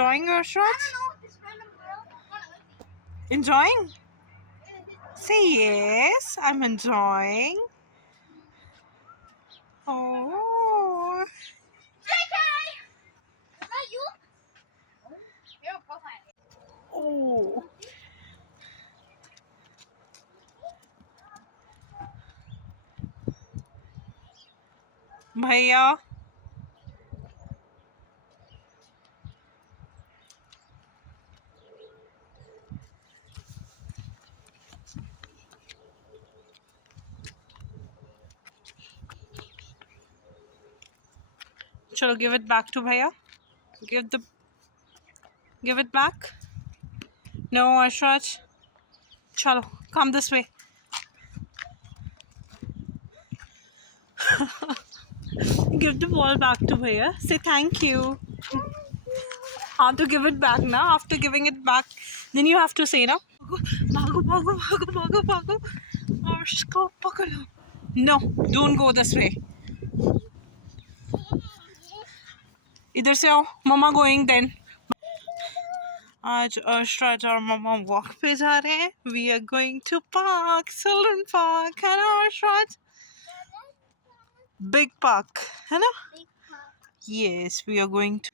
enjoying, Arshraj? Enjoying? Say yes, I'm enjoying. Oh. Oh. भैया चलो give it back to भैया. Give it back. No, Arshraj. Chalo, come this way. Give the ball back to भैया. Say thank you. Have to give it back now. After giving it back, then you have to say ना. भागो भागो भागो भागो भागो और इसको पकड़ो. No, don't go this way. इधर से आओ. Mama going then. आज अर्शराज और मम्मा वॉक पे जा रहे हैं. We are going to park, children park, है ना अर्शराज? Big park, है ना? Yes, we are going to.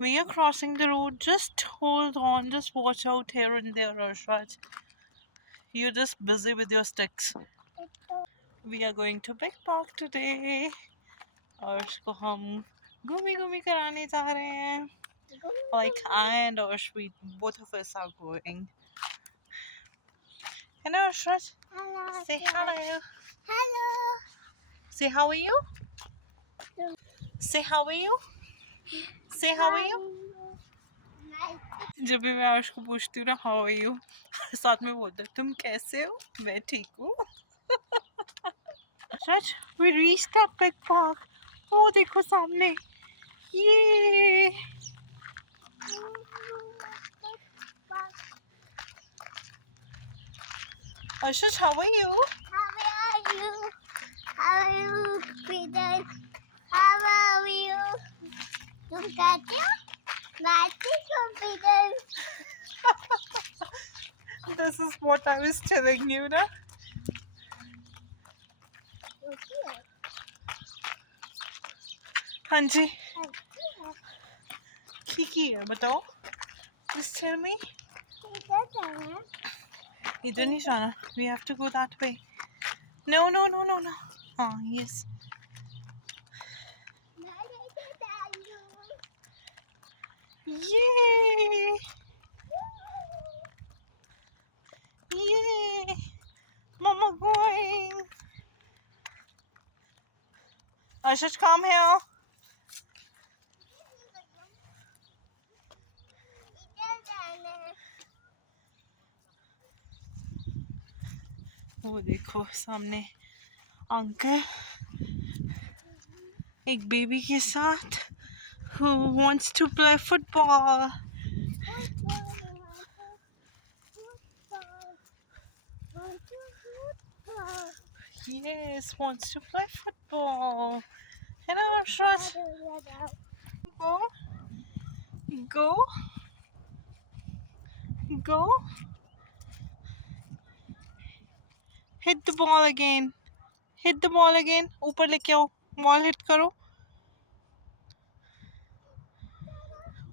We are crossing the road. Just hold on. Just watch out here and there, Arshraj. You're just busy with your sticks. We are going to big park today. Arsh को हम घूमी कराने जा रहे हैं. Like I and Arsh, we both of us are going. Hello, Arshraj. Hello. Say hello. Hello. Say how are you? Say how are you? Say how are you? जब भी मैं अर्श को पूछती हूँ ना हाउ आर यू, साथ में बोलता है तुम कैसे हो. मैं ठीक हूँ. सच we reach that big park. ओ देखो सामने ये. Arshraj how are you? How are you, Peter? How are you? तुम कहते हो? Masti computer. This is what I was telling you ना. हाँ जी ठीक है बताओ. Just tell me. इधर नहीं जाना. We have to go that way. No. हाँ yes. Yay! Yay! Mama going. Arshraj, come here. वो देखो सामने अंकल एक बेबी के साथ who wants to play football. Yes, wants to play football. Hello, Arshraj. Go. Hit the ball again. ऊपर लेके आओ. बॉल हिट करो.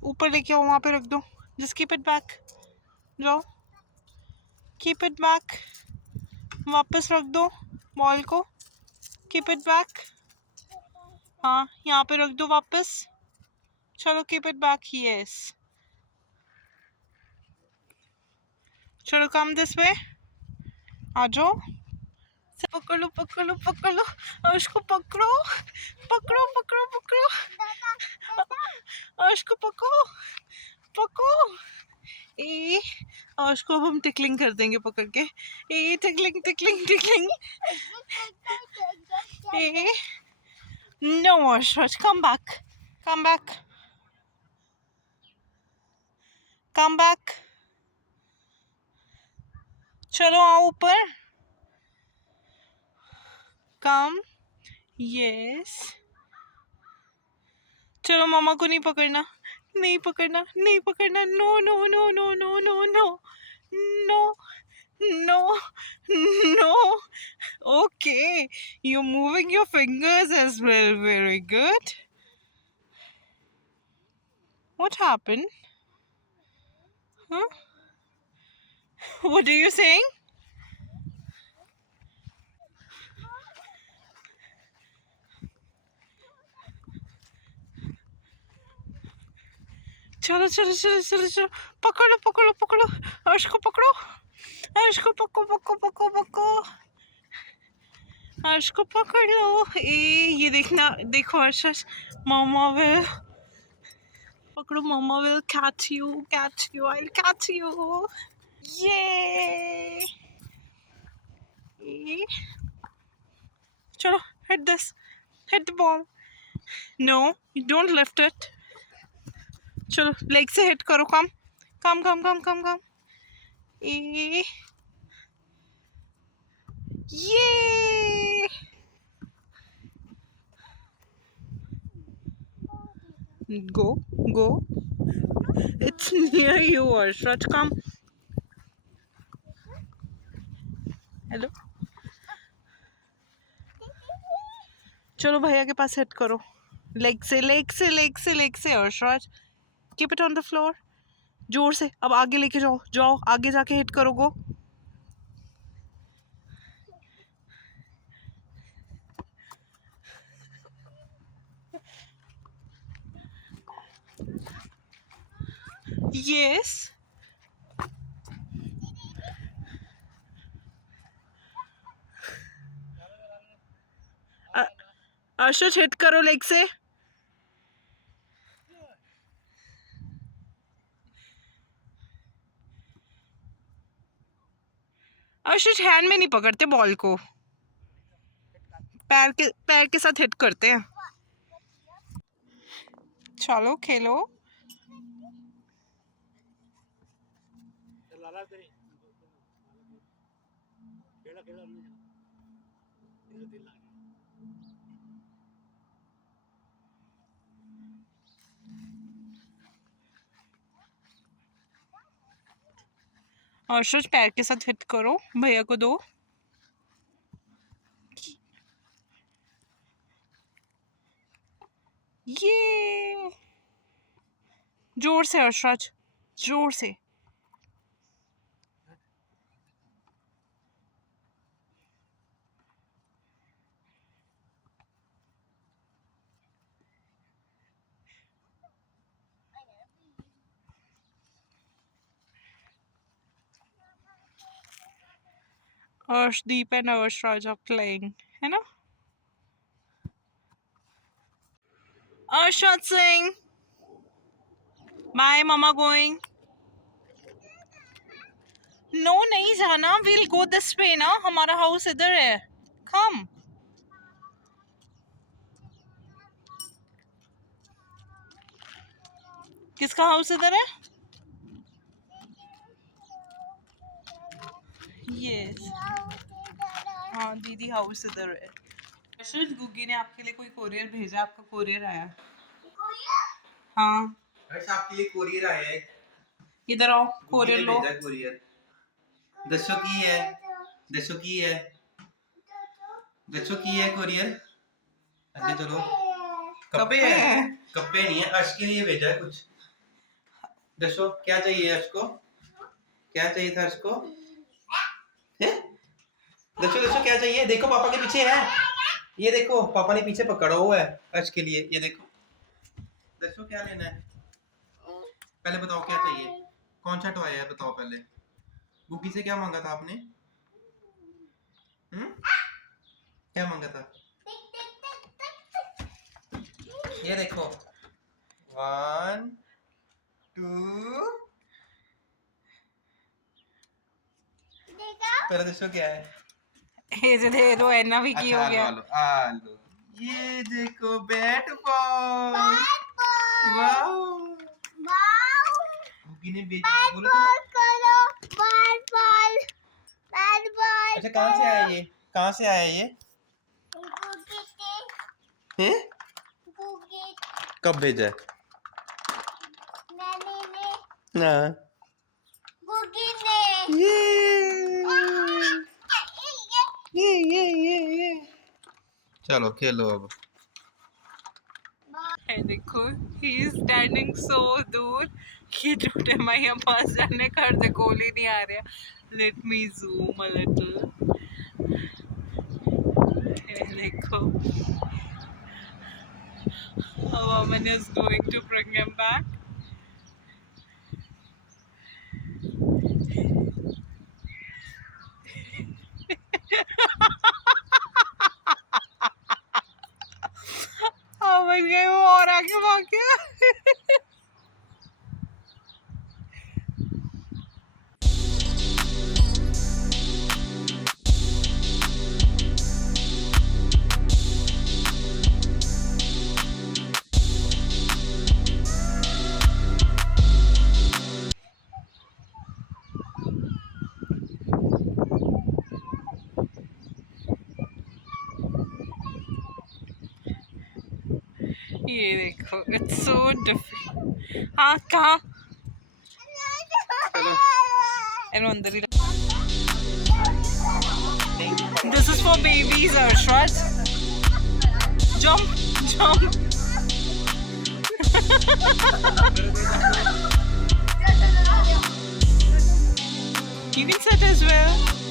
ऊपर लेके आओ. वहाँ पे रख दो. Just keep it back. जाओ. Keep it back. वापस रख दो बॉल को. Keep it back. हाँ यहाँ पे रख दो वापस. चलो keep it back. Yes. चलो come this way. आ जाओ. पकड़ लो. अर्श को पकड़ो. अर्श को पकड़ो. ए अर्श को अब हम टिकलिंग कर देंगे पकड़ के. ए टिकलिंग. ए नो अर्श come back. चलो आओ ऊपर. Come. Yes. चलो मामा को नहीं पकड़ना. नहीं पकड़ना, नहीं पकड़ना, no no no no no no no no no no. Okay, you're moving your fingers as well. Very good. What happened? Huh? What are you saying? चलो चलो चलो चलो चलो, पकड़ो पकड़ो पकड़ो, अर्श को पकड़ो, अर्श को पको पको पको पको, अर्श को पकड़ लो। ये देखना, देखो अर्श, मामा विल पकड़ो, मामा will catch you, catch you, I'll catch you. ये चलो, hit this, hit the ball. No, you don't lift it. चलो लेग से हिट करो, कम कम कम कम कम कम। ये go go, it's near you Arshraj, come। Hello, चलो भैया के पास हिट करो, लेग से लेग से लेग से लेग से Arshraj, keep it on the floor, जोर से। अब आगे लेके जाओ, जाओ आगे जाके हिट करो, गो। यस, अर्शराज हिट करो लेग से। अर्शराज हैंड में नहीं पकड़ते बॉल को, पैर के साथ हिट करते हैं। चलो खेलो। अर्शराज पैर के साथ हिट करो, भैया को दो। ये जोर से अर्शराज, जोर से। Arshdeep and Arshraj are playing, है ना? Arshad Singh, bye, mama going. No, नहीं जाना. We'll go this way ना. हमारा house इधर है. Come. किसका house इधर है? Yes. हाँ, दीदी house इधर है. अर्शद, गुग्गी ने आपके लिए कोई कोरियर भेजा, आपका कोरियर आया। हाँ, आपके लिए कोरियर आया है। इधर आओ, कोरियर लो। कोरियर दसो की है, दसो की है, दसो की है कोरियर। आगे चलो। कप्पे है, कप्पे नहीं है, अर्श के लिए भेजा है कुछ। दसो क्या चाहिए अर्श को, क्या चाहिए था अर्श को? दसो दसो क्या चाहिए? देखो पापा के पीछे है, ये देखो पापा ने पीछे पकड़ा हुआ है अर्श के लिए, ये देखो। दसो क्या लेना है, पहले बताओ क्या चाहिए, कौन सा टॉय है बताओ पहले। गुग्गी से क्या मांगा था आपने? क्या मांगा था? ये देखो, 1 2, पहले दसो क्या है। ये दे दो, एना भी की हो गया। आलू, ये देखो बैट बॉल, वाओ गुग्गी ने बोला था। अच्छा कहाँ से आया ये, कहाँ से आया ये? हैं? कब भेजा है? हाँ कुकी ने ये चलो खेलो अब है देखो, ही इज स्टैंडिंग सो दूर कि टूटे मैया पास जाने का कॉल ही नहीं आ रहा। Let me zoom a little. देखो, a woman is going to bring him back. Oh my god, वो और आगे भाग गया। ये देखो, इट्स सो डिफिकल्ट। हाँ कहाँ? इन अंदर ही। This is for babies, Arshraj. Jump, jump. You can sit as well.